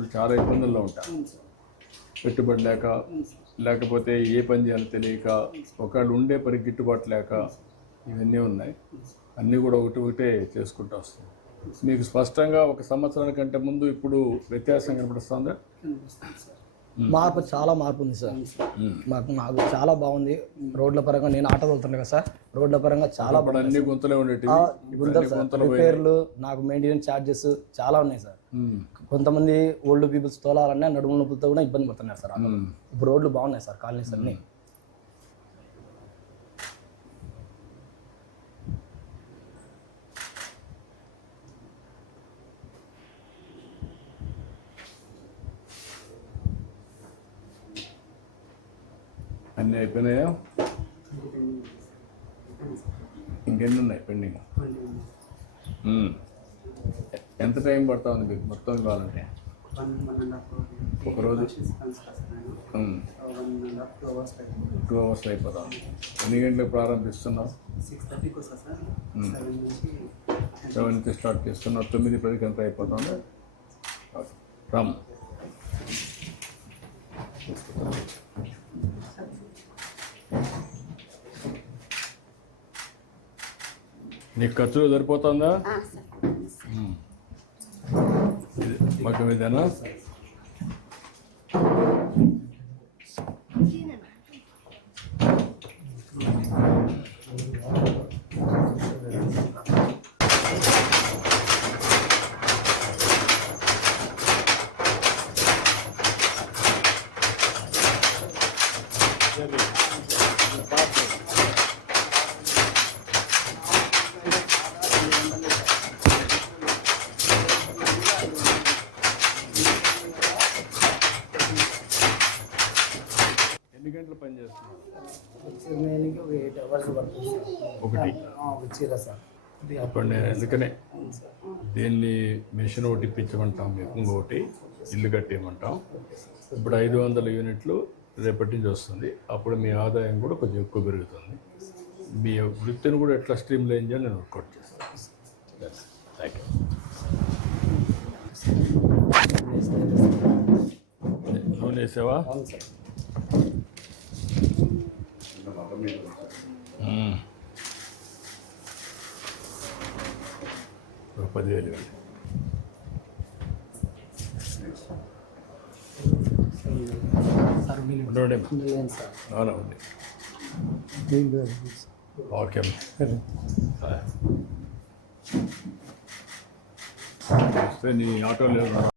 రైతులు చాలా ఇబ్బందుల్లో ఉంటారు. పెట్టుబడి లేక, లేకపోతే ఏ పని చేయాలో తెలియక, ఒకళ్ళు ఉండే పని గిట్టుబాటు లేక, ఇవన్నీ ఉన్నాయి. అన్నీ కూడా ఒకటే చేసుకుంటూ వస్తుంది. మీకు స్పష్టంగా ఒక సంవత్సరాల కంటే ముందు ఇప్పుడు వ్యత్యాసం కనపడుస్తుందా? మార్పు, చాలా మార్పు ఉంది సార్. నాకు చాలా బాగుంది. రోడ్ల పరంగా నేను ఆటో వెళ్తున్నా కదా సార్, రోడ్ల పరంగా చాలా అన్ని గుంతలే ఉండేవి. రిపేర్లు, నాకు మెయింటెనెన్స్ ఛార్జెస్ చాలా ఉన్నాయి సార్. కొంతమంది ఓల్డ్ పీపుల్స్ తోలాలన్నా నడుము నొప్పులతో కూడా ఇబ్బంది పడుతున్నారు సార్. ఇప్పుడు రోడ్లు బాగున్నాయి సార్, కాలనీస్ అన్ని. అన్నీ అయిపోయినాయా? ఇంకెన్ని ఉన్నాయి పెండింగ్? ఎంత టైం పడుతూ ఉంది మీకు మొత్తం కావాలంటే? ఒకరోజు 2 అవర్స్ అయిపోతాం. ఎన్ని గంటలకు ప్రారంభిస్తున్నావు? 7 నుంచి స్టార్ట్ చేస్తున్నావు. 9-10 గంటలు అయిపోతుంది. రామ్, నీకు ఖర్చులు సరిపోతుందా? మాకు మీదేనా? ఎన్ని గంటలు పని చేస్తున్నారు? ఒకటి అప్పుడు నేను ఎందుకనే దీన్ని మిషన్ ఒకటి ఇప్పించమంటాం, మీకు ఇంకొకటి ఇల్లు కట్టేయమంటాం. ఇప్పుడు 500 యూనిట్లు రేపటి నుంచి వస్తుంది. అప్పుడు మీ ఆదాయం కూడా కొంచెం ఎక్కువ పెరుగుతుంది. మీ వృత్తిని కూడా ఎట్లా స్ట్రీమ్ లైన్ చేయాలి నేను వర్కౌట్ చేస్తాను. Thank you. నూనె వేసావా? 10,000 ఓకే. నీ ఆటోలో